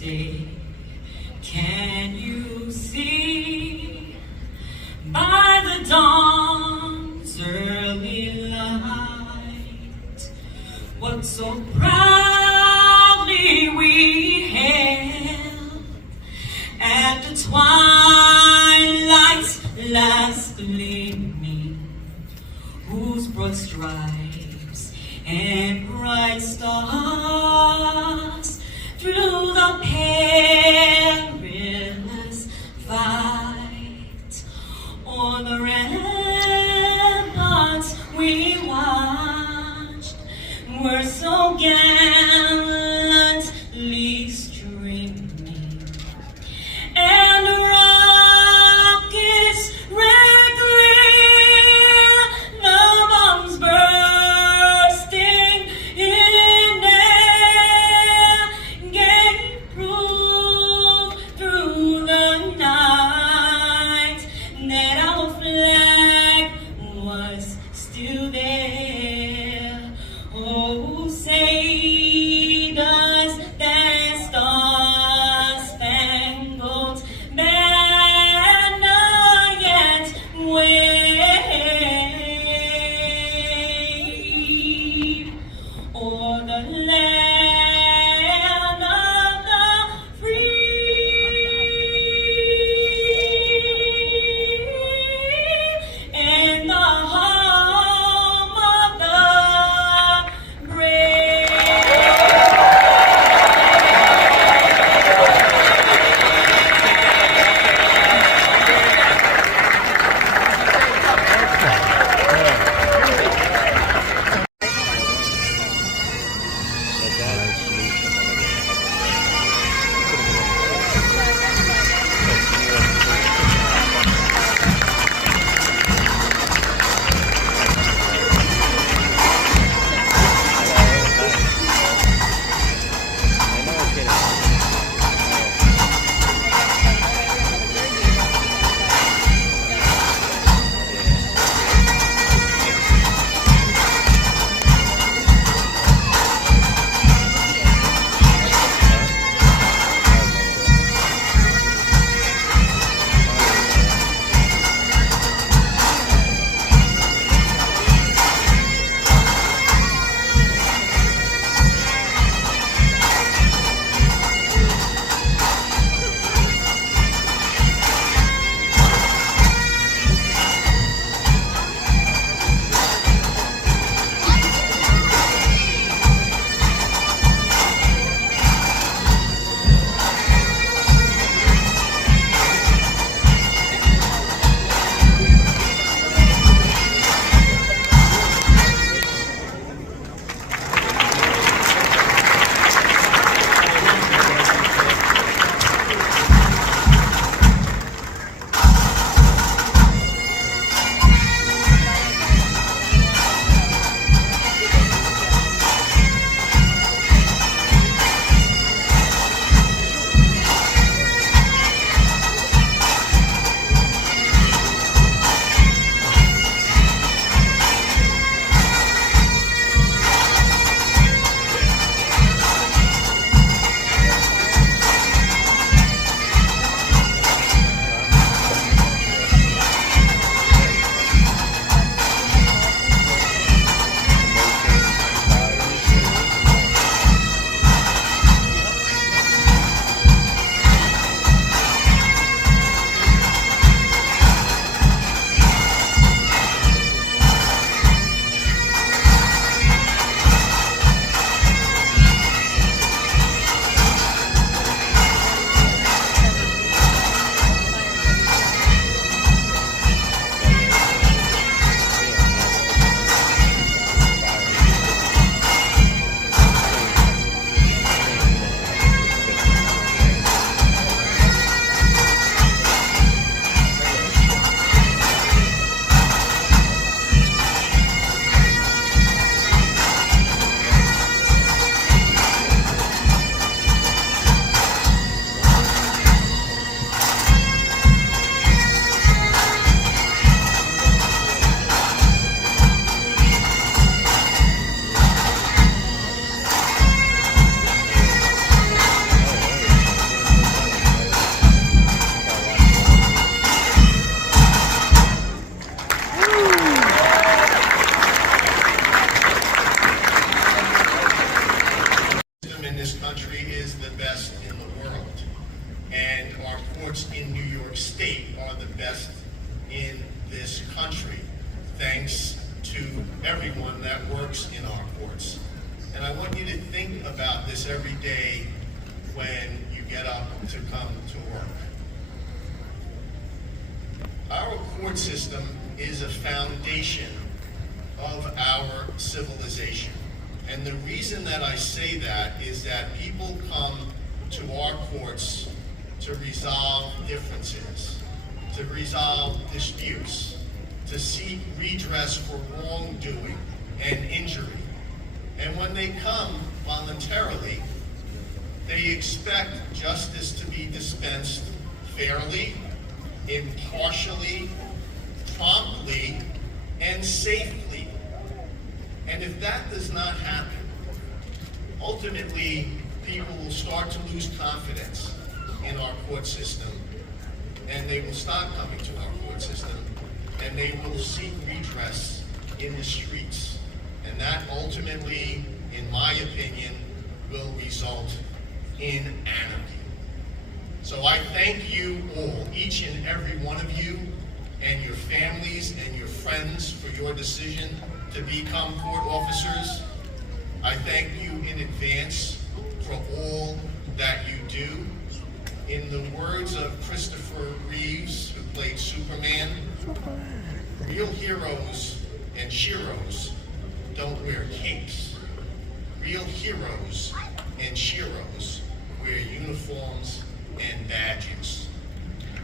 say, can you see by the dawn's early light what so proudly we hailed at the twilight's last gleaming, whose broad stripes and bright stars through the perilous fight o'er the ramparts we watched were so gallantly streaming, and rockets red glare, the bombs bursting in air, gave proof through the night that our flag was still there. Oh, say does that star-spangled banner yet wave o'er the land of the free and the home of the brave? everyone that works in our courts. And I want you to think about this every day when you get up to come to work. Our court system is a foundation of our civilization. And the reason that I say that is that people come to our courts to resolve differences, to resolve disputes, to seek redress for wrongdoing and injury. And when they come voluntarily, they expect justice to be dispensed fairly, impartially, promptly, and safely. And if that does not happen, ultimately, people will start to lose confidence in our court system, and they will stop coming to our court system, and they will seek redress in the streets. And that ultimately, in my opinion, will result in anarchy. So I thank you all, each and every one of you, and your families and your friends for your decision to become court officers. I thank you in advance for all that you do. In the words of Christopher Reeves, who played Superman, real heroes and sheroes don't wear capes. Real heroes and sheroes wear uniforms and badges.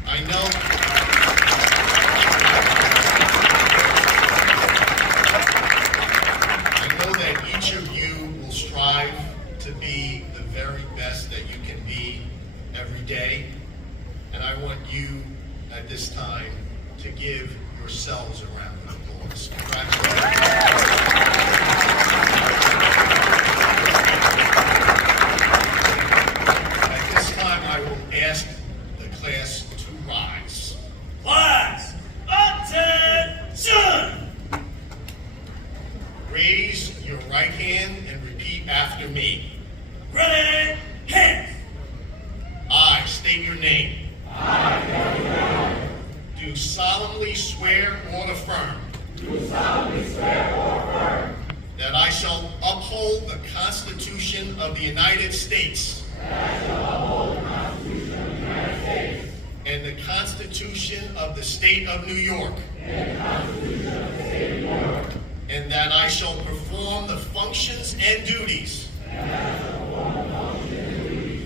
I know that each of you will strive to be the very best that you can be every day. And I want you at this time to give yourselves a round of applause. Congratulations. At this time, I will ask the class to rise. Class, attention! Raise your right hand and repeat after me. Ready, hands! I state your name. I state your name. Do solemnly swear or affirm. Do solemnly swear or affirm. That I shall uphold the Constitution of the United States. That I shall uphold the Constitution of the United States. And the Constitution of the State of New York. And the Constitution of the State of New York. And that I shall perform the functions and duties. And that I shall perform the functions and duties.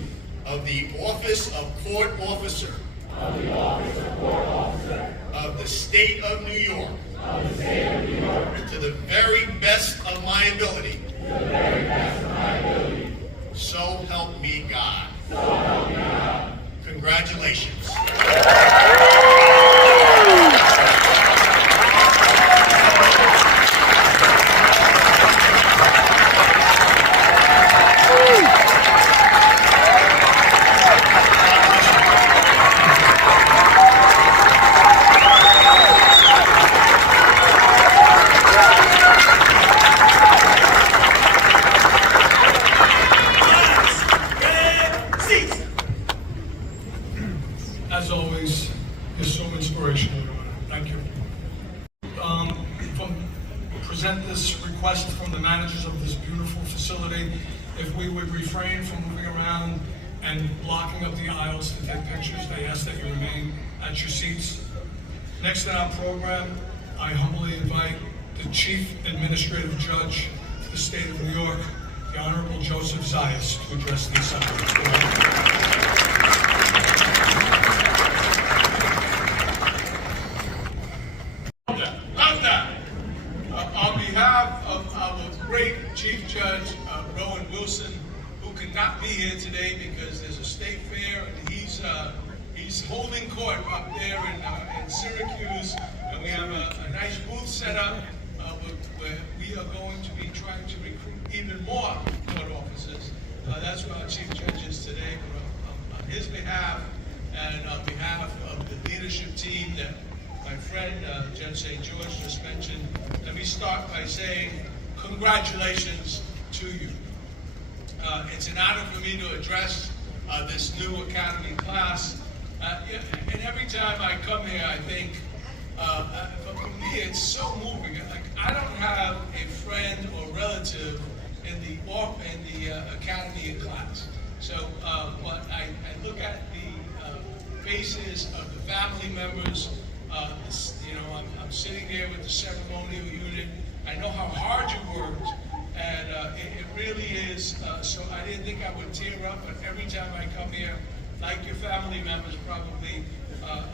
Of the office of court officer. Of the office of court officer. Of the State of New York. Of the State of New York. To the very best of my ability. To the very best of my ability. So help me God. So help me God. Congratulations. As always, you're so inspirational. Thank you. Present this request from the managers of this beautiful facility. If we would refrain from moving around and blocking up the aisles to take pictures, they ask that you remain at your seats. Next in our program, I humbly invite the Chief Administrative Judge of the State of New York, the Honorable Joseph Zayas, to address the assembly. On behalf of our great Chief Judge, Rowan Wilson, who could not be here today because there's a state fair and he's holding court up there in Syracuse, and we have a nice booth set up where we are going to be trying to recruit even more court officers. That's where our Chief Judge is today. But on his behalf and on behalf of the leadership team that my friend Judge St. George just mentioned, let me start by saying congratulations to you. It's an honor for me to address this new Academy class. And every time I come here, I think, for me, it's so moving. Like, I don't have academy in class. So, but I look at the faces of the family members. You know, I'm sitting there with the ceremonial unit. I know how hard you worked, and it really is. So I didn't think I would tear up, but every time I come here, like your family members probably,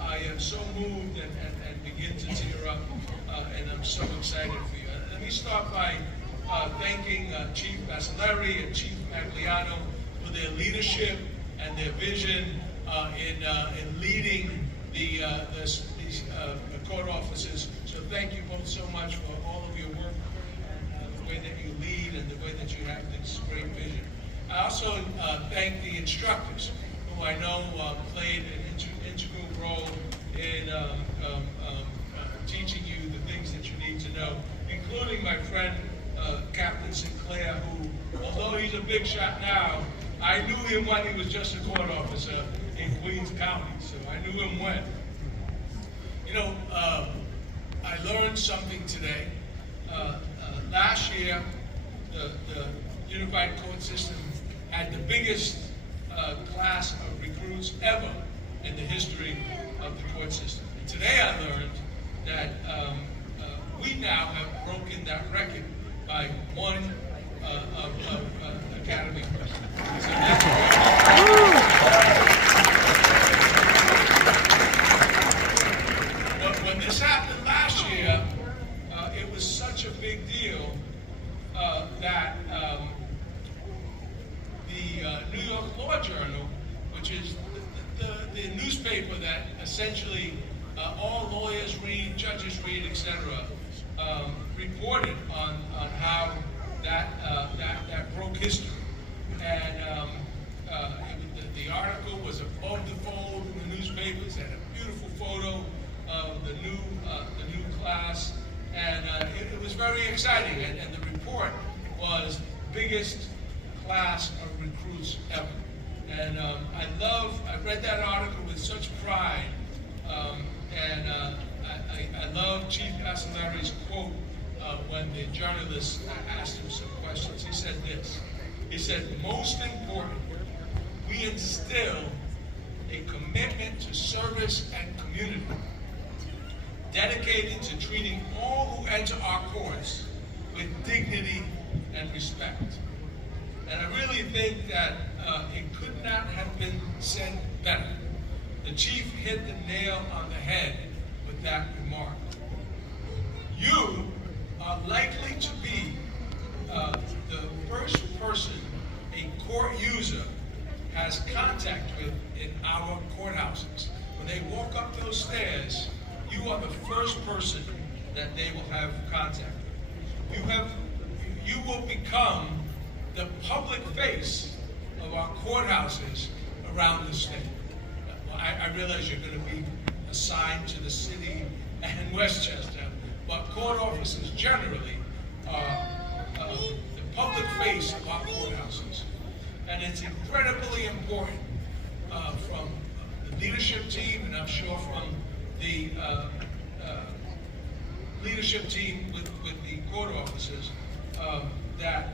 I am so moved and begin to tear up, and I'm so excited for you. Let me start by thanking Chief Basilari and Chief Magliano for their leadership and their vision in leading these court offices. So thank you both so much for all of your work and the way that you lead and the way that you have this great vision. I also thank the instructors, who I know played an integral role in teaching you the things that you need to know, including my friend Captain Sinclair, who, although he's a big shot now, I knew him when he was just a court officer in Queens County, so I knew him when. You know, I learned something today. Last year, the Unified Court System had the biggest class of recruits ever in the history of the court system. And today I learned that we now have broken that record by one academy person. But when this happened last year, it was such a big deal that the New York Law Journal, which is the newspaper that essentially all lawyers read, judges read, etc., reported on how that broke history. And the article was above the fold in the newspapers, had a beautiful photo of the new class, and it was very exciting. And the report was biggest class of recruits ever. And I read that article with such pride, and I love Chief Basilari's quote when the journalist asked him some questions. He said this. He said, most important, we instill a commitment to service and community, dedicated to treating all who enter our courts with dignity and respect. And I really think that it could not have been said better. The chief hit the nail on the head with that remark. You are likely to be the first person a court user has contact with in our courthouses. When they walk up those stairs, you are the first person that they will have contact with. You will become the public face of our courthouses around the state. I realize you're going to be assigned to the city and Westchester, but court officers generally are the public face of our courthouses. And it's incredibly important from the leadership team, and I'm sure from the leadership team with the court officers, that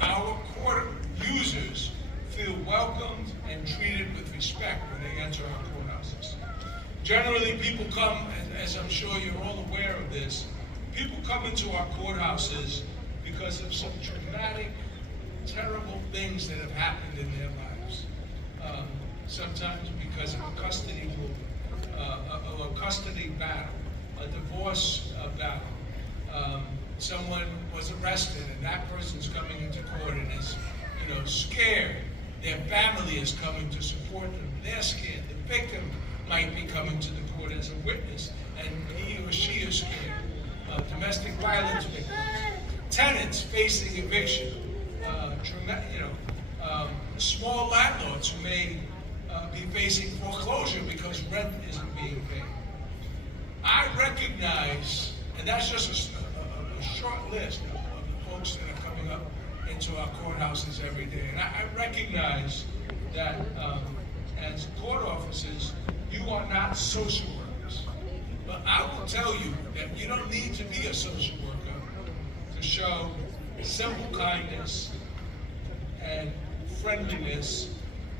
our court users feel welcomed and treated with respect when they enter our courthouses. Generally, people come, as I'm sure you're all aware of this, people come into our courthouses because of some traumatic, terrible things that have happened in their lives. Sometimes because of a custody movement, or a custody battle, a divorce battle. Someone was arrested and that person's coming into court and is, scared. Their family is coming to support them. They're scared. The victim might be coming to the court as a witness, and he or she is scared. Domestic violence victims, tenants facing eviction, small landlords who may be facing foreclosure because rent isn't being paid. I recognize, and that's just a short list of the folks that are coming up into our courthouses every day. And I recognize that as court officers, you are not social workers. But I will tell you that you don't need to be a social worker to show simple kindness and friendliness,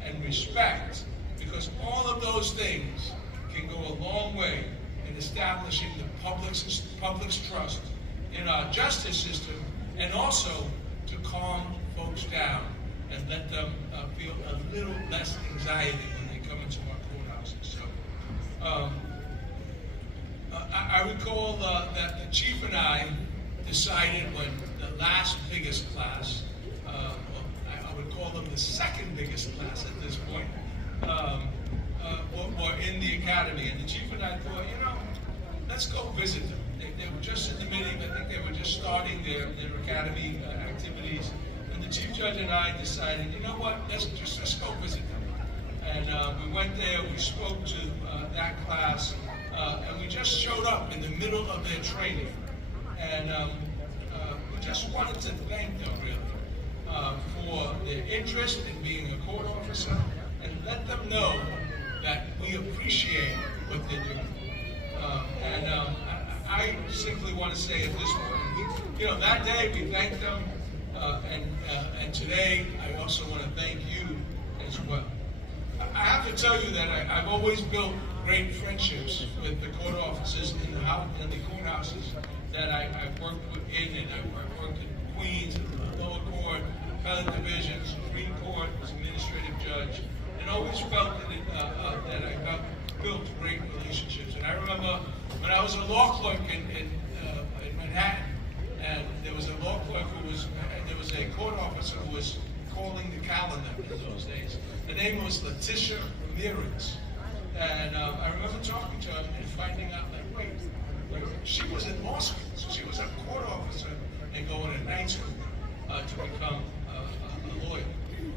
and respect, because all of those things can go a long way in establishing the public's trust in our justice system, and also to calm folks down and let them feel a little less anxiety when they come into our courthouses. So I recall that the chief and I decided when the last biggest class, I would call them the second biggest class at this point, were in the academy. And the chief and I thought, let's go visit them. They were just in the meeting. I think they were just starting their academy activities. And the chief judge and I decided, you know what, let's go visit them. And we went there, we spoke to that class, and we just showed up in the middle of their training. And we just wanted to thank them, really, for their interest in being a court officer, and let them know that we appreciate what they're doing. I simply want to say at this point, that day we thanked them, and today I also want to thank you as well. I have to tell you that I've always built great friendships with the court officers in the courthouses that I've worked in, and I've worked in Queens, the lower court, appellate division, Supreme Court, as administrative judge, and always felt that I built great relationships. And I remember when I was a law clerk in Manhattan, and there was a law clerk there was a court officer who was calling the calendar in those days. Her name was Letitia Ramirez. And I remember talking to her and finding out, wait, she was in law school, so she was a court officer and going to night school to become a lawyer.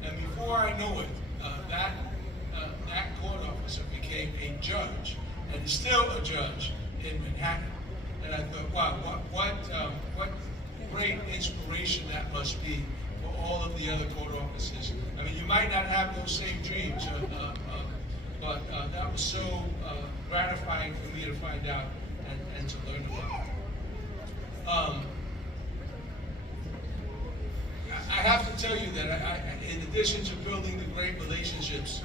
And before I knew it, that court officer became a judge, and is still a judge in Manhattan. And I thought, wow, what great inspiration that must be for all of the other court officers. I mean, you might not have those same dreams, but that was so gratifying for me to find out and to learn about. I have to tell you that in addition to building the great relationships,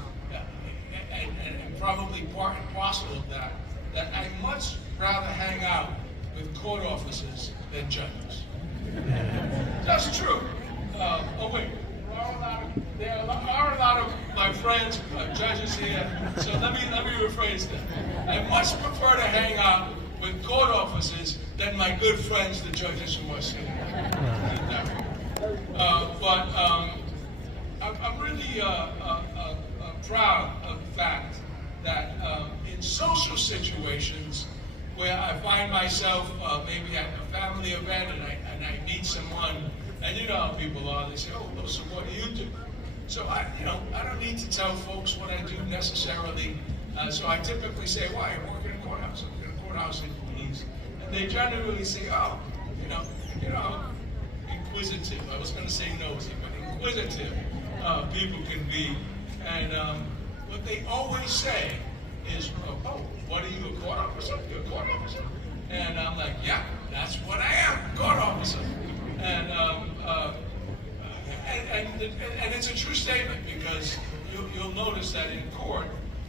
and probably part and parcel of that I much rather hang out with court officers than judges. That's true. Oh wait, there are a lot of my friends, judges here, so let me rephrase that. I much prefer to hang out with court officers than my good friends, the judges who are sitting here. But I'm really proud of the fact that in social situations where I find myself maybe at a family event and I meet someone, and you know how people are, they say, oh, so what do you do? So I don't need to tell folks what I do necessarily. So I typically say, why? I work in a courthouse. I work in a courthouse in Queens. And they generally say, oh, inquisitive. I was going to say nosy, but inquisitive people can be. And what they always say is, oh, what are you, a court officer? You're a court officer? And I'm like, yeah, that's what I am, court officer. And it's a true statement, because you'll notice that in court,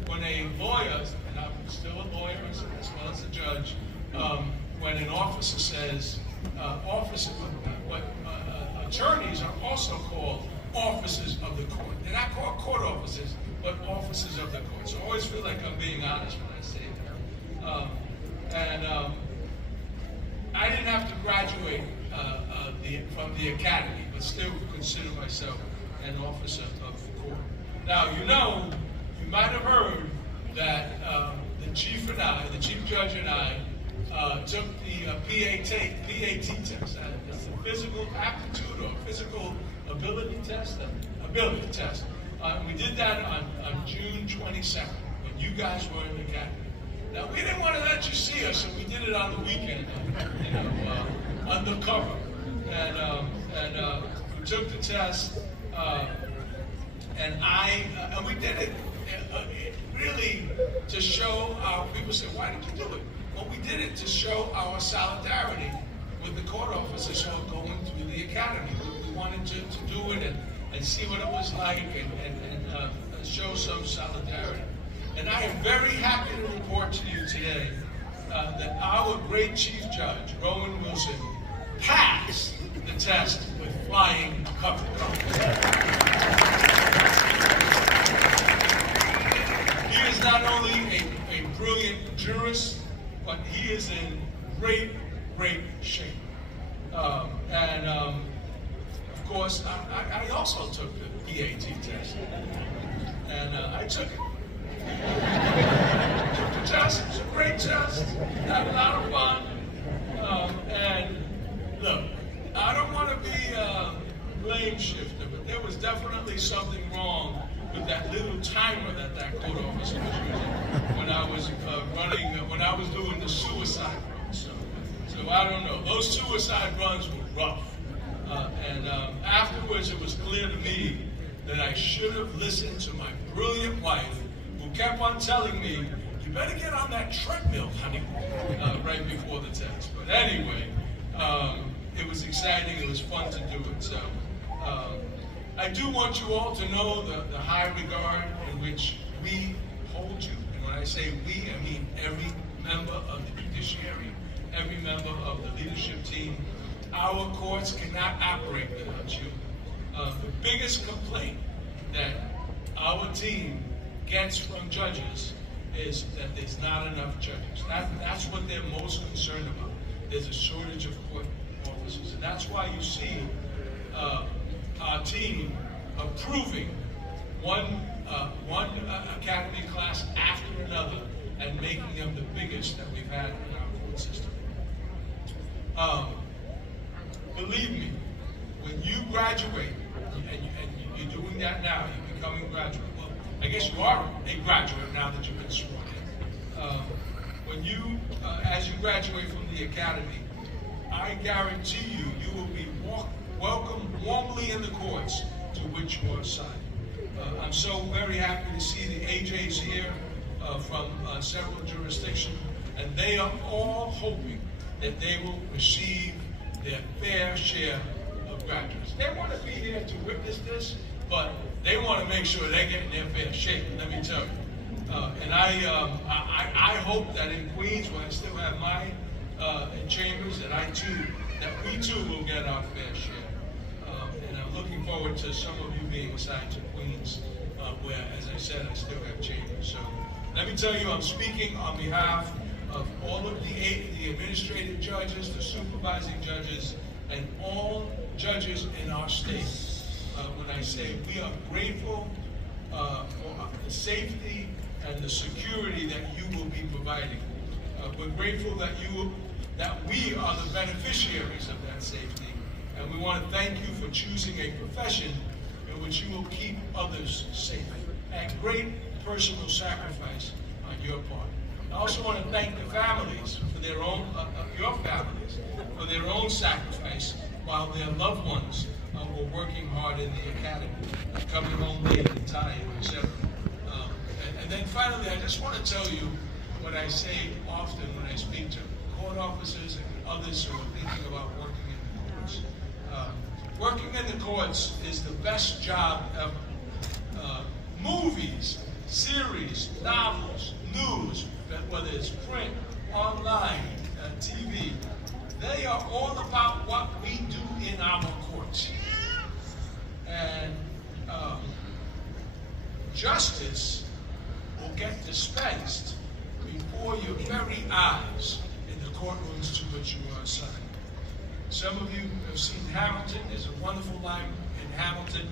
when a lawyer, and I'm still a lawyer as well as a judge, when an officer says, attorneys are also called officers of the court. They're not called court officers, but officers of the court. So I always feel like I'm being honest when I say that. I didn't have to graduate from the academy, but still consider myself an officer of the court. Now, you might have heard that the chief judge and I, took the PAT test. It's the physical aptitude or physical ability test. We did that on June 22nd, when you guys were in the academy. Now, we didn't want to let you see us, so we did it on the weekend, undercover. And we took the test, and we did it really to show our, people say, why did you do it? Well, we did it to show our solidarity with the court officers who are going through the academy. We wanted to do it and see what it was like and show some solidarity. And I am very happy to report to you today that our great Chief Judge, Rowan Wilson, passed the test with flying colors. He is not only a brilliant jurist, but he is in great shape. Of course, I also took the PAT test, and I took it. Took the test. It was a great test. Had a lot of fun. And look, I don't want to be a blame shifter, but there was definitely something wrong with that little timer that court officer was using when I was when I was doing the suicide runs. So I don't know. Those suicide runs were rough. Afterwards, it was clear to me that I should have listened to my brilliant wife, who kept on telling me, "You better get on that treadmill, honey," right before the test. But anyway, it was exciting. It was fun to do it. So I do want you all to know the high regard in which we hold you. And when I say we, I mean every member of the judiciary, every member of the leadership team. Our courts cannot operate without you. The biggest complaint that our team gets from judges is that there's not enough judges. That's what they're most concerned about. There's a shortage of court officers. And that's why you see our team approving one academy class after another and making them the biggest that we've had in our court system. Believe me, when you graduate, and you're doing that now, you're becoming a graduate. Well, I guess you are a graduate now that you've been sworn in. When you, as you graduate from the academy, I guarantee you, you will be welcomed warmly in the courts to which you are assigned. I'm so very happy to see the AJs here from several jurisdictions, and they are all hoping that they will receive their fair share of graduates. They want to be here to witness this, but they want to make sure they're getting their fair shake, let me tell you. And I hope that in Queens, where I still have my chambers, that we too will get our fair share. And I'm looking forward to some of you being assigned to Queens, where, as I said, I still have chambers. So let me tell you, I'm speaking on behalf of all of the administrative judges, the supervising judges, and all judges in our state. When I say we are grateful for the safety and the security that you will be providing. We're grateful that we are the beneficiaries of that safety, and we want to thank you for choosing a profession in which you will keep others safe at great personal sacrifice on your part. I also want to thank the families for their own, your families, for their own sacrifice while their loved ones were working hard in the academy, coming home late and tired, etc. And then finally, I just want to tell you what I say often when I speak to court officers and others who are thinking about working in the courts. Working in the courts is the best job ever. Movies, series, novels, news, whether it's print, online, TV, they are all about what we do in our courts. And justice will get dispensed before your very eyes in the courtrooms to which you are assigned. Some of you have seen Hamilton. There's a wonderful line in Hamilton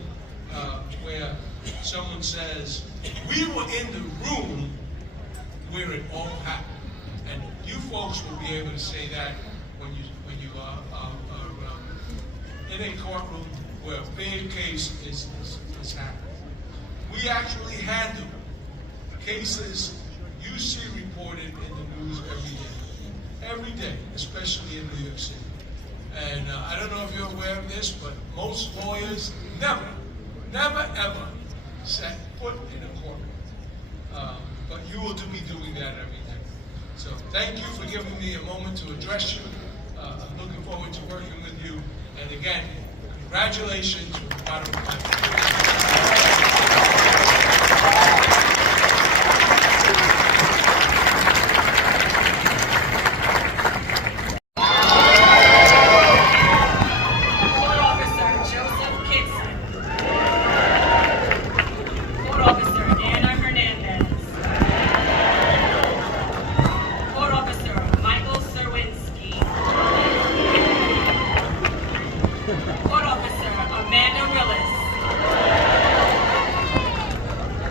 where someone says, "We were in the room where it all happened." And you folks will be able to say that when you are in a courtroom where a big case is happening. We actually handle cases you see reported in the news every day, especially in New York City. And I don't know if you're aware of this, but most lawyers never ever set foot in a courtroom. But you will be doing that every day. So thank you for giving me a moment to address you. I'm looking forward to working with you. And again, congratulations. Round of applause. Court Officer Joseph Kitson. Court Officer Anna Hernandez. Court Officer Michael Serwinski. Court Officer Amanda Willis.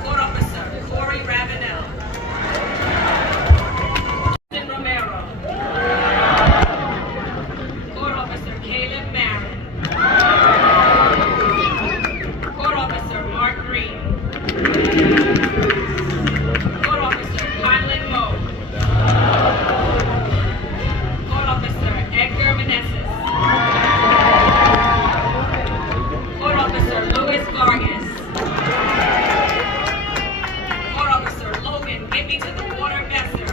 Court Officer Corey Ravenel. Justin Romero. Court Officer Caleb Marin. Court Officer Mark Green. Court Officer Conlon Moe. Court Officer Edgar Meneses. Court Officer Louis Vargas. Court Officer Logan, get me to the water Messer.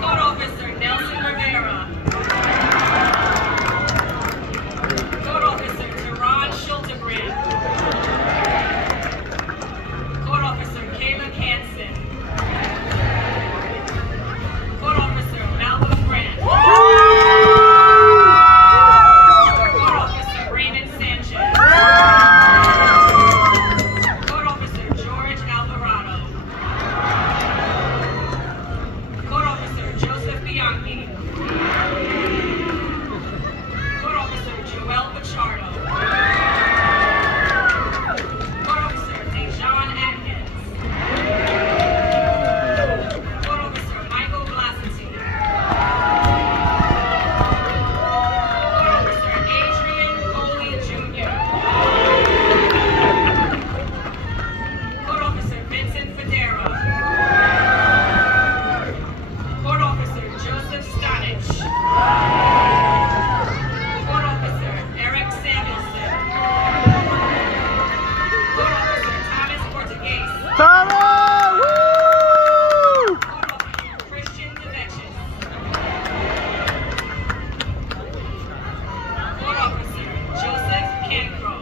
Court Officer Nelson Rivera. Court Officer Teron Schultebrand. Court Officer Kayla Hansen. Court Officer Malcolm Grant. Court Officer Raymond Sanchez. Court Officer George Alvarado. Court Officer Joseph Bianchi. Court Officer Joel Pichardo. Court Officer Dejan Atkins. Court Officer Michael Blasity. Court Officer Adrian Coley Jr. Court Officer Vincent Federa. Court Officer Joseph Stanich. Court Officer Eric Samuelson. Court Officer Thomas Portuguese. Court Officer Christian DeVetches. Court Officer Joseph Cancro.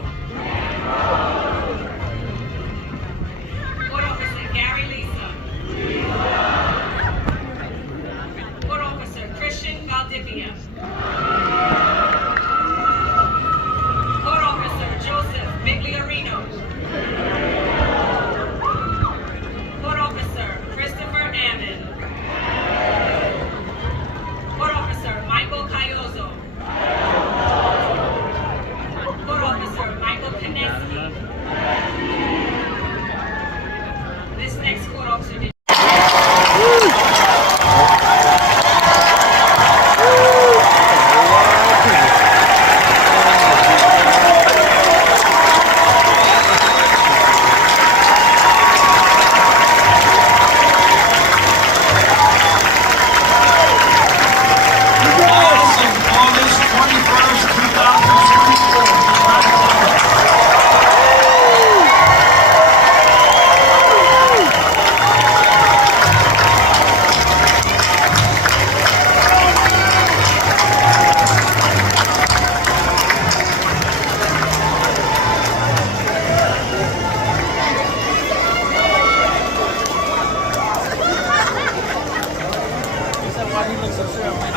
Court Officer Gary Lisa. Court Officer Christian Valdivia. Court Officer Joseph Migliorino. Court Officer Christopher Ammon. Court Officer Michael Cayozo. Court Officer Michael Kineski. This next court officer did August 21st, 2024.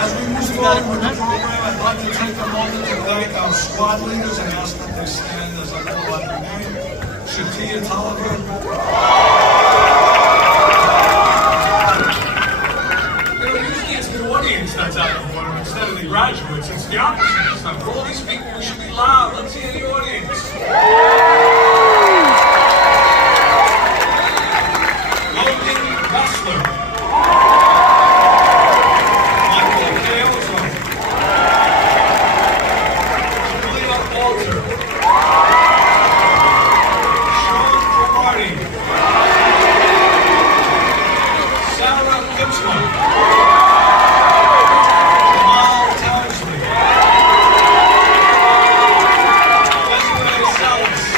As we move forward with the program, I'd like to take a moment to thank our squad leaders and ask that they stand as I call out their name. Shatia Tolliver. Usually it's the audience that's out of order instead of the graduates. It's the opposite this time. For all these people, we should be loud. Let's hear the audience. Logan Ressler. Michael Cayozo. Julia Alter. Sean Cromartie. Sarah Gibson. Jamal Townsley. Desiree Salas.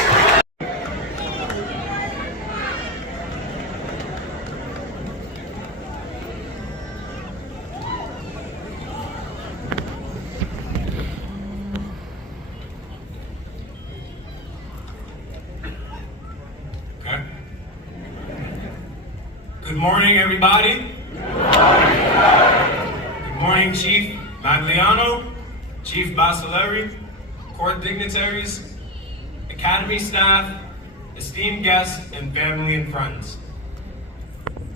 morning, everybody. Good morning, Chief Magliano, Chief Basileri, court dignitaries, academy staff, esteemed guests, and family and friends.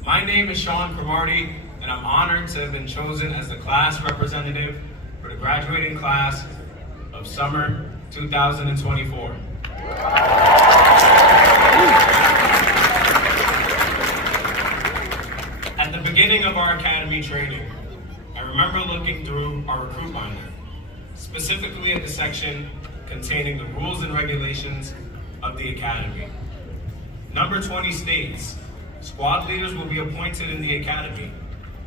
My name is Sean Cromartie, and I'm honored to have been chosen as the class representative for the graduating class of summer 2024. At the beginning of our academy training, I remember looking through our recruit binder, specifically at the section containing the rules and regulations of the academy. Number 20 states, squad leaders will be appointed in the academy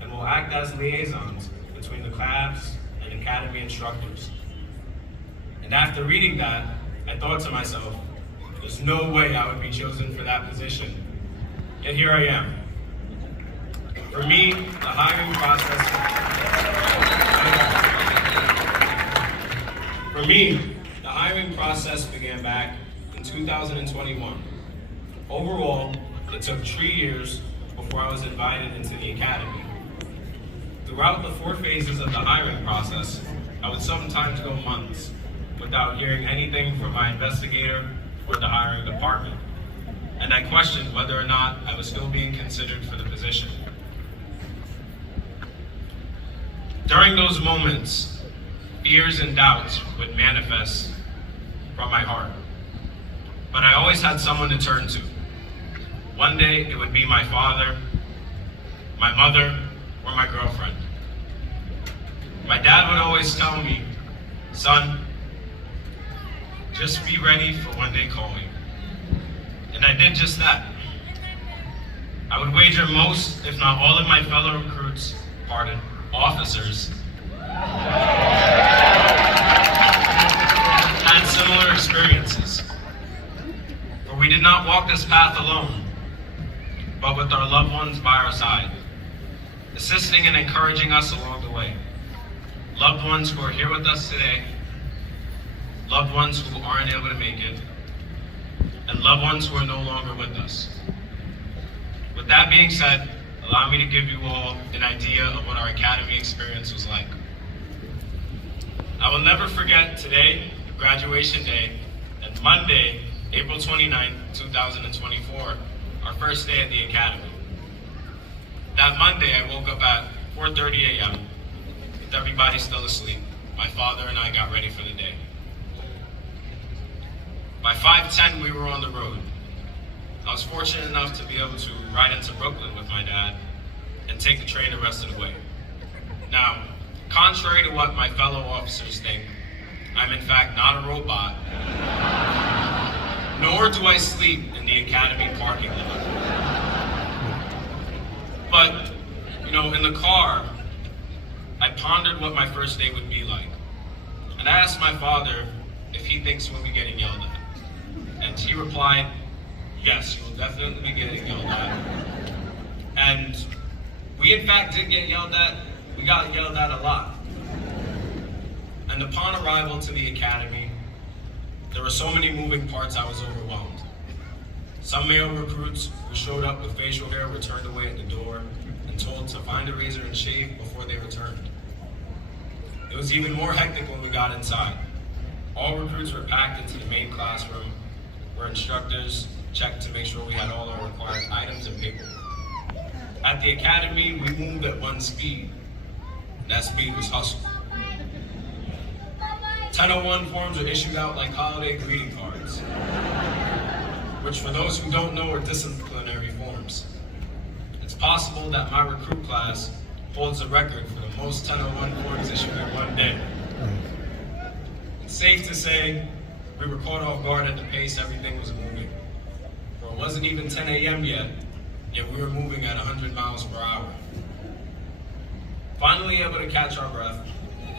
and will act as liaisons between the class and academy instructors. And after reading that, I thought to myself, there's no way I would be chosen for that position. Yet here I am. For me, the hiring process began back in 2021. Overall, it took 3 years before I was invited into the academy. Throughout the 4 phases of the hiring process, I would sometimes go months without hearing anything from my investigator or the hiring department, and I questioned whether or not I was still being considered for the position. During those moments, fears and doubts would manifest from my heart, but I always had someone to turn to. One day, it would be my father, my mother, or my girlfriend. My dad would always tell me, son, just be ready for when they call you. And I did just that. I would wager most, if not all of my fellow recruits, officers, had similar experiences. For we did not walk this path alone, but with our loved ones by our side, assisting and encouraging us along the way. Loved ones who are here with us today, loved ones who aren't able to make it, and loved ones who are no longer with us. With that being said, allow me to give you all an idea of what our academy experience was like. I will never forget today, graduation day, and Monday, April 29th, 2024, our first day at the academy. That Monday, I woke up at 4:30 a.m. with everybody still asleep. My father and I got ready for the day. By 5:10, we were on the road. I was fortunate enough to be able to ride into Brooklyn with my dad and take the train the rest of the way. Now, contrary to what my fellow officers think, I'm in fact not a robot, nor do I sleep in the academy parking lot. But, in the car, I pondered what my first day would be like. And I asked my father if he thinks we'll be getting yelled at. And he replied, yes, you will definitely be getting yelled at. And we in fact did get yelled at. We got yelled at a lot. And upon arrival to the academy, there were so many moving parts I was overwhelmed. Some male recruits who showed up with facial hair were turned away at the door and told to find a razor and shave before they returned. It was even more hectic when we got inside. All recruits were packed into the main classroom where instructors checked to make sure we had all our required items and paperwork. At the academy, we moved at one speed. That speed was hustle. 1001 forms were issued out like holiday greeting cards, which for those who don't know are disciplinary forms. It's possible that my recruit class holds the record for the most 1001 forms issued in one day. It's safe to say we were caught off guard at the pace everything was moving. For it wasn't even 10 a.m. yet we were moving at 100 miles per hour. Finally able to catch our breath,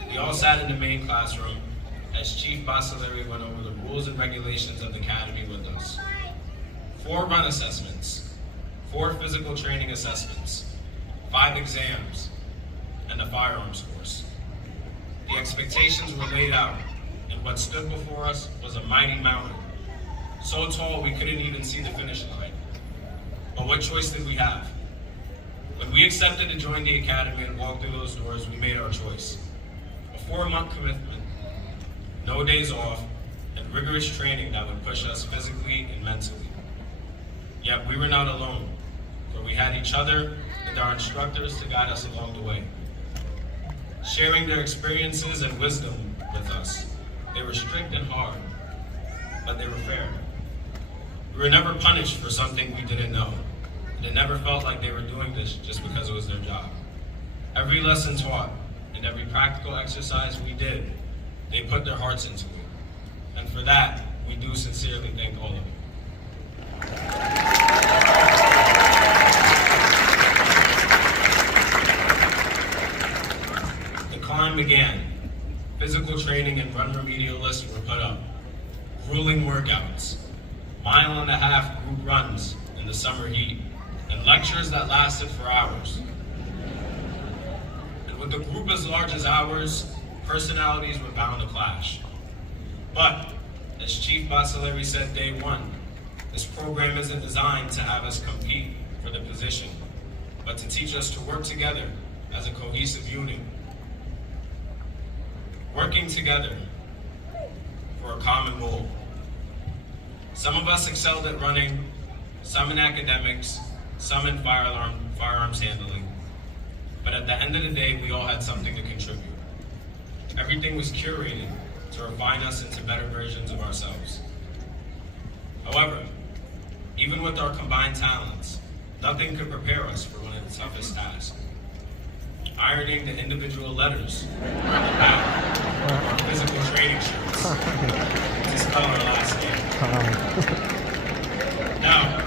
we all sat in the main classroom as Chief Basileri went over the rules and regulations of the academy with us. 4 run assessments, 4 physical training assessments, 5 exams, and a firearms course. The expectations were laid out, and what stood before us was a mighty mountain, so tall we couldn't even see the finish line. But what choice did we have? When we accepted to join the academy and walk through those doors, we made our choice. A 4-month commitment, no days off, and rigorous training that would push us physically and mentally. Yet we were not alone, for we had each other and our instructors to guide us along the way, sharing their experiences and wisdom with us. They were strict and hard, but they were fair. We were never punished for something we didn't know, and it never felt like they were doing this just because it was their job. Every lesson taught and every practical exercise we did, they put their hearts into it. And for that, we do sincerely thank all of you. The climb began. Physical training and run remedial lists were put up. Grueling workouts, 1.5-mile group runs in the summer heat, and lectures that lasted for hours. And with a group as large as ours, personalities were bound to clash. But, as Chief Basileri said day one, this program isn't designed to have us compete for the position, but to teach us to work together as a cohesive unit. Working together for a common goal. Some of us excelled at running, some in academics, some in firearms handling. But at the end of the day, we all had something to contribute. Everything was curated to refine us into better versions of ourselves. However, even with our combined talents, nothing could prepare us for one of the toughest tasks. Ironing the individual letters on the back of our physical training shirts to spell our last name. Now,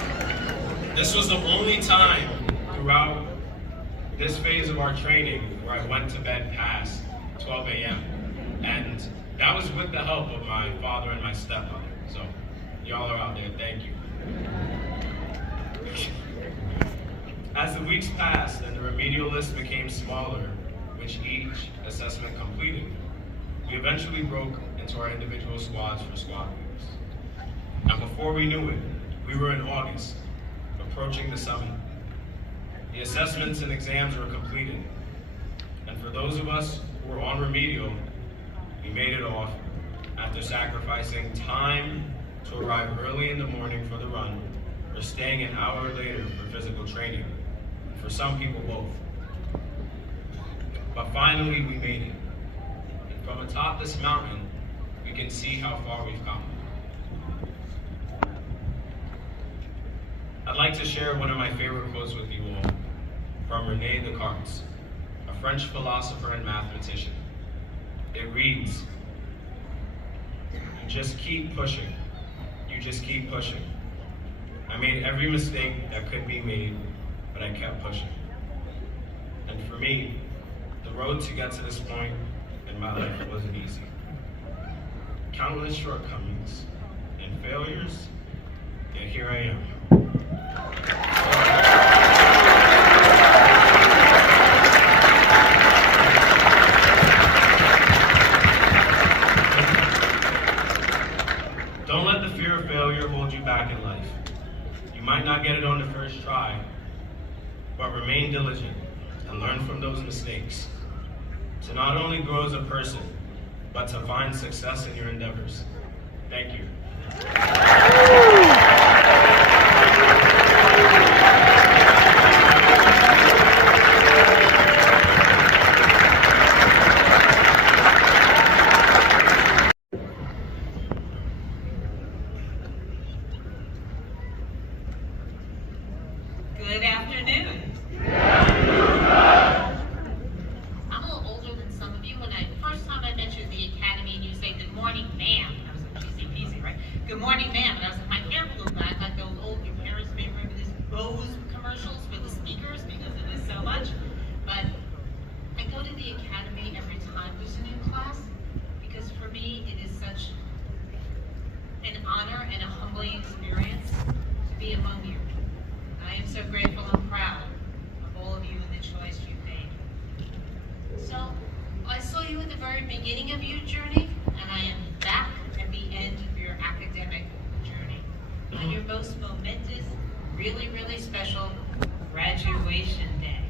this was the only time throughout this phase of our training where I went to bed past 12 a.m. And that was with the help of my father and my stepmother. So, y'all are out there, thank you. As the weeks passed and the remedial list became smaller, which each assessment completed, we eventually broke into our individual squads for squad leaders. And before we knew it, we were in August, approaching the summit. The assessments and exams were completed. And for those of us who were on remedial, we made it off after sacrificing time to arrive early in the morning for the run, or staying an hour later for physical training. For some people, both. But finally, we made it. And from atop this mountain, we can see how far we've come. I'd like to share one of my favorite quotes with you all from René Descartes, a French philosopher and mathematician. It reads, "You just keep pushing. You just keep pushing. I made every mistake that could be made, but I kept pushing." And for me, the road to get to this point in my life wasn't easy. Countless shortcomings and failures, yet here I am. Don't let the fear of failure hold you back in life. You might not get it on the first try, but remain diligent and learn from those mistakes to not only grow as a person, but to find success in your endeavors. Thank you. Good afternoon. I'm a little older than some of you. When first time I met you at the academy and you say, "Good morning, ma'am," I was like, "Easy peasy, right? Good morning, ma'am." And I was like, my hair blew back like those old, your parents may remember these Bose commercials for the speakers because it is so much. But I go to the academy every time there's a new class because for me it is such an honor and a humbling experience to be among you. I am so grateful and proud of all of you and the choice you made. So, I saw you at the very beginning of your journey, and I am back at the end of your academic journey. On your most momentous, really, really special graduation day.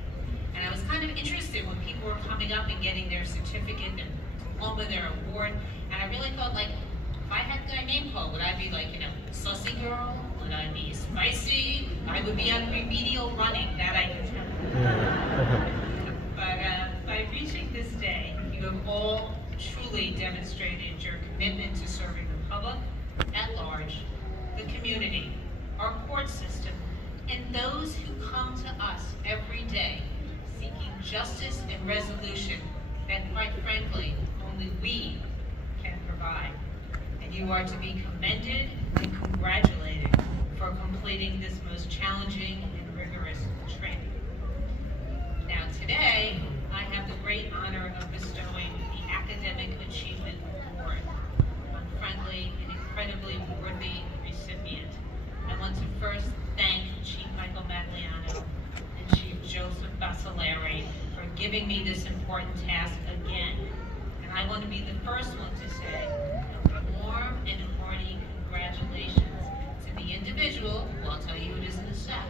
And I was kind of interested when people were coming up and getting their certificate, their diploma, their award, and I really felt like if I had my name called, would I be like, sussy girl? Would I be spicy? I would be on remedial running, that I can tell. But by reaching this day, you have all truly demonstrated your commitment to serving the public at large, the community, our court system, and those who come to us every day seeking justice and resolution that, quite frankly, only we can provide. And you are to be commended and congratulated for completing this most challenging and rigorous training. Now today, I have the great honor of bestowing the Academic Achievement Award on, frankly, an incredibly worthy recipient. I want to first thank Chief Michael Magliano and Chief Joseph Basilari for giving me this important task again. And I want to be the first one to say a warm and hearty congratulations to the individual, who I'll tell you who it is in a sec,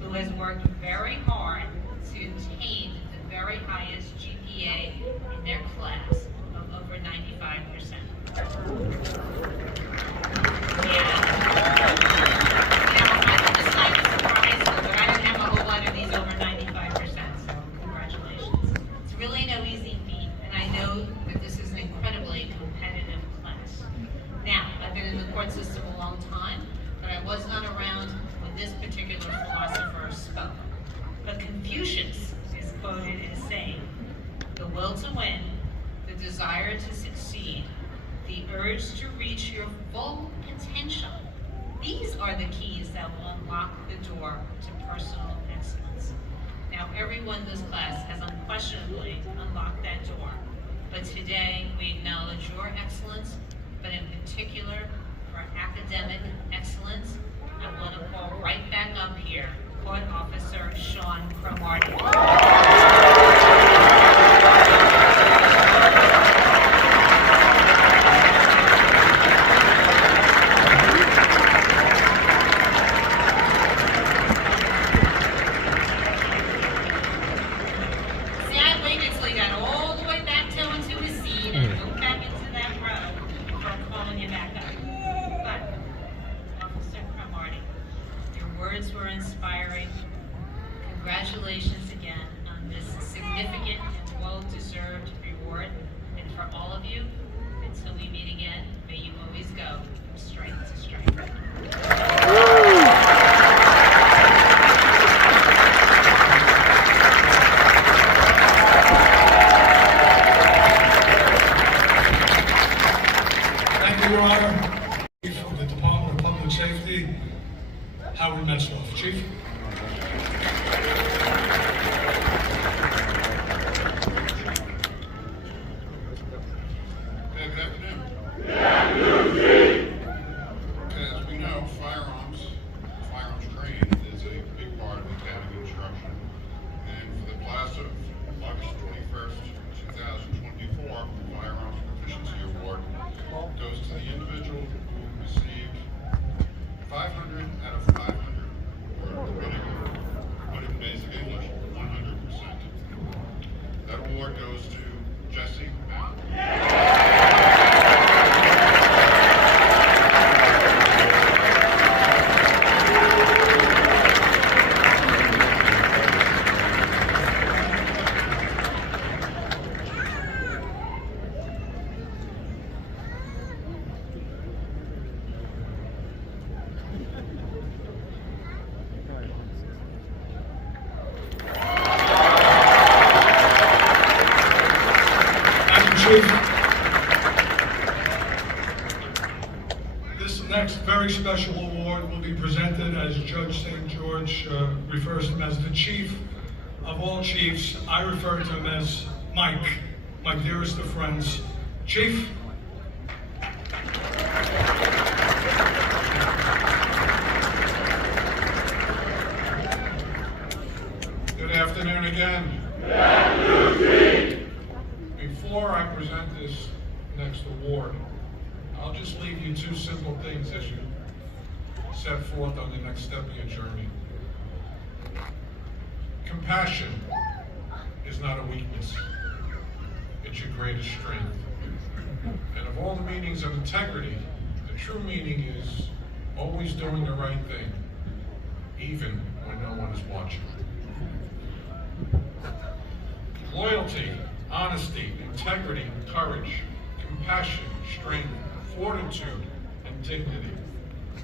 who has worked very hard to attain the very highest GPA in their class of over 95%. System a long time, but I was not around when this particular philosopher spoke. But Confucius is quoted as saying, "The will to win, the desire to succeed, the urge to reach your full potential, these are the keys that will unlock the door to personal excellence." Now, everyone in this class has unquestionably unlocked that door, but today we acknowledge your excellence, but in particular, for academic excellence, I want to call right back up here, Court Officer Sean Cromartie. See, I waited till he got all the way back down to his seat and go back into that row before calling you back up. Words were inspiring. Congratulations again on this significant and well-deserved reward. And for all of you, until we meet again, may you always go from strength to strength. Thank you, Your Honor. Chief of the Department of Public Safety, Howard Metzloff. Chief. Good afternoon. As we know, firearms training is a big part of academy instruction. And for the class of August 21st, 2024, the Firearms Proficiency Award goes to the individual who received 500 out of 500, or put it in basic English, 100%. That award goes to Jesse Mount. This next very special award will be presented as Judge St. George refers to him as the chief of all chiefs. I refer to him as Mike, my dearest of friends. Chief. Good afternoon again. Before I present this next award, I'll just leave you two simple things as you set forth on the next step of your journey. Compassion is not a weakness. It's your greatest strength. And of all the meanings of integrity, the true meaning is always doing the right thing, even when no one is watching. Loyalty, honesty, integrity, courage, compassion, strength, fortitude, and dignity.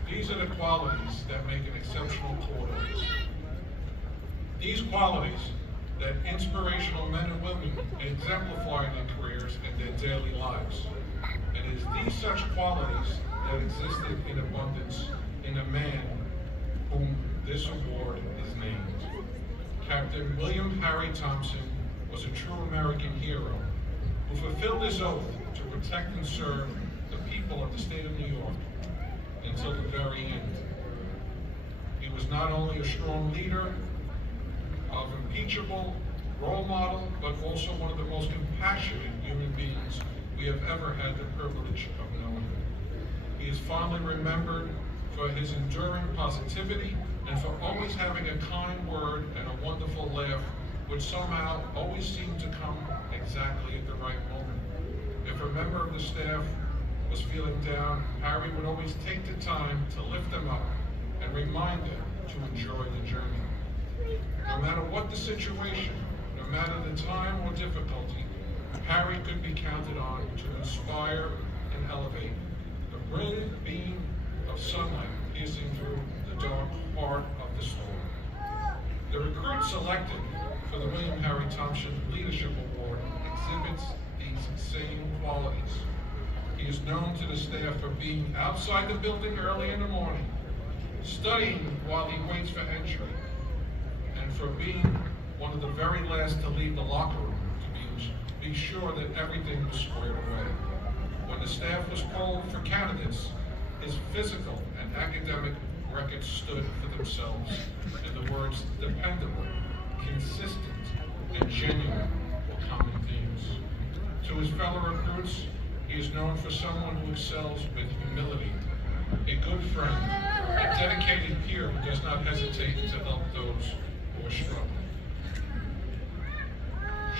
These are the qualities that make an exceptional court officer. These qualities that inspirational men and women exemplify in their careers and their daily lives. And it is these such qualities that existed in abundance in a man whom this award is named. Captain William Harry Thompson was a true American hero who fulfilled his oath to protect and serve the people of the state of New York until the very end. He was not only a strong leader, of impeachable role model, but also one of the most compassionate human beings we have ever had the privilege of knowing. He is fondly remembered for his enduring positivity and for always having a kind word and a wonderful laugh, which somehow always seemed to come exactly at the right moment. If a member of the staff was feeling down, Harry would always take the time to lift them up and remind them to enjoy the journey. No matter what the situation, no matter the time or difficulty, Harry could be counted on to inspire and elevate, the brilliant beam of sunlight piercing through the dark heart of the storm. The recruit selected for the William Harry Thompson Leadership Award exhibits these same qualities. He is known to the staff for being outside the building early in the morning, studying while he waits for entry, and for being one of the very last to leave the locker room to be sure that everything was squared away. When the staff was polled for candidates, his physical and academic records stood for themselves, and the words dependable, consistent, and genuine were common themes. To his fellow recruits, he is known for someone who excels with humility, a good friend, a dedicated peer who does not hesitate to help those who are struggling.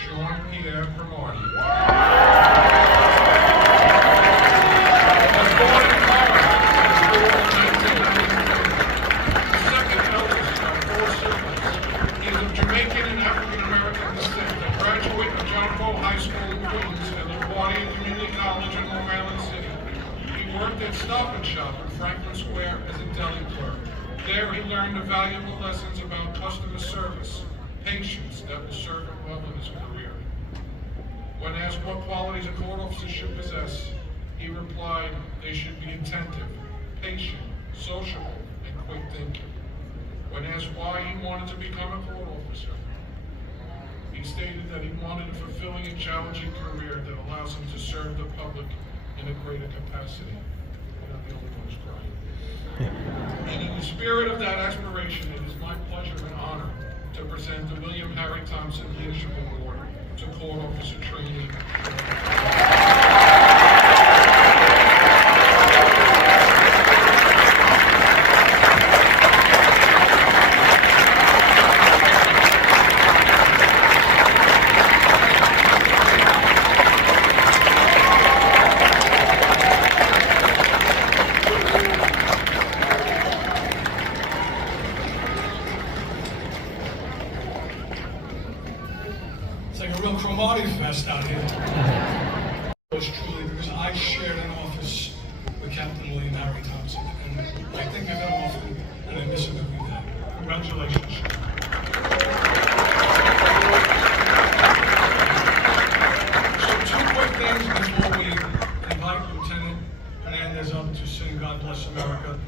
Jean-Pierre Cromartie. Was born in Colorado in 1993. The second eldest of four siblings. He is of Jamaican and African American descent, a graduate of John Crow High School in Queens and LaGuardia Community College in Long Island City. He worked at Stop and Shop in Franklin Square as a deli clerk. There he learned the valuable lessons about customer service, patience that will serve him well in his career. When asked what qualities a court officer should possess, he replied they should be attentive, patient, sociable, and quick thinking. When asked why he wanted to become a court officer, he stated that he wanted a fulfilling and challenging career that allows him to serve the public in a greater capacity. I'm not the only one who's crying. And in the spirit of that aspiration, it is my pleasure and honor to present the William Harry Thompson Leadership Award to Court Officer Trainee. It's like a real Cromartie fest out here. It was truly because I shared an office with Captain William Harry Thompson, and I think of him often, and I miss him every day. Congratulations. So two quick things before we invite Lieutenant Hernandez up to sing God Bless America.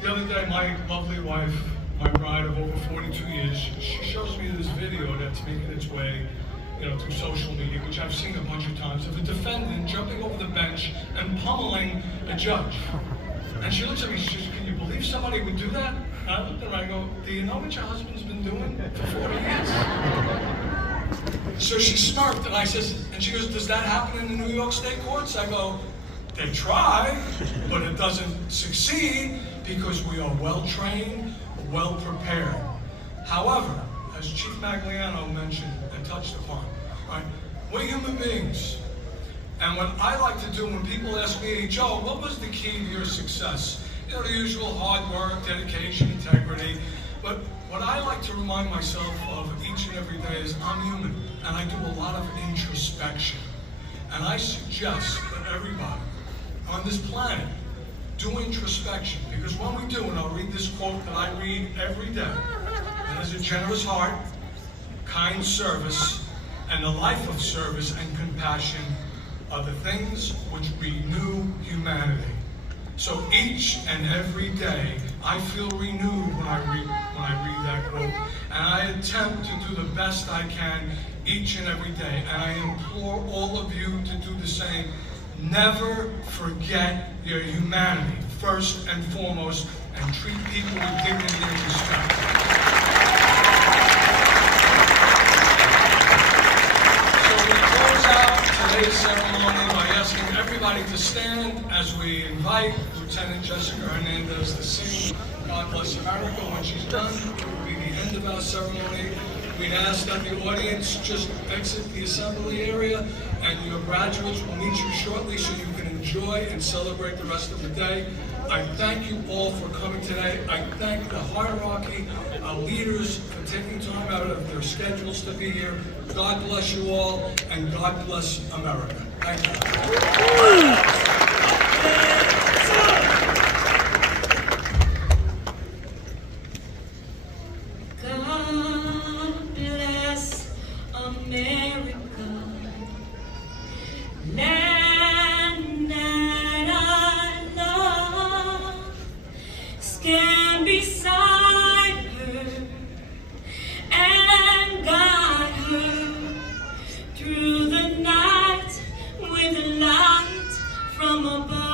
The other day, my lovely wife, my bride of over 42 years, she shows me this video that's making its way, through social media, which I've seen a bunch of times, of a defendant jumping over the bench and pummeling a judge. And she looks at me, she says, "Can you believe somebody would do that?" And I looked at her, I go, "Do you know what your husband's been doing for 40 years? So she smirked, and she goes, "Does that happen in the New York State courts?" I go, "They try, but it doesn't succeed because we are well-trained, well-prepared." However, as Chief Magliano mentioned, and touched upon, right? We're human beings. And what I like to do when people ask me, Joe, what was the key to your success? You know, the usual hard work, dedication, integrity. But what I like to remind myself of each and every day is I'm human, and I do a lot of introspection. And I suggest that everybody on this planet do introspection, because when we do, and I'll read this quote that I read every day, it has a generous heart, kind service, and a life of service and compassion are the things which renew humanity. So each and every day, I feel renewed when I read that quote, and I attempt to do the best I can each and every day. And I implore all of you to do the same. Never forget your humanity, first and foremost, and treat people with dignity and respect. So we close out today's ceremony by asking everybody to stand as we invite Lieutenant Jessica Hernandez to sing God Bless America. When she's done, it will be the end of our ceremony. We'd ask that the audience just exit the assembly area, and your graduates will meet you shortly so you can enjoy and celebrate the rest of the day. I thank you all for coming today. I thank the hierarchy, our leaders, for taking time out of their schedules to be here. God bless you all, and God bless America. Thank you. God bless America, land that I love. Stand beside her and guide her through the night with light from above.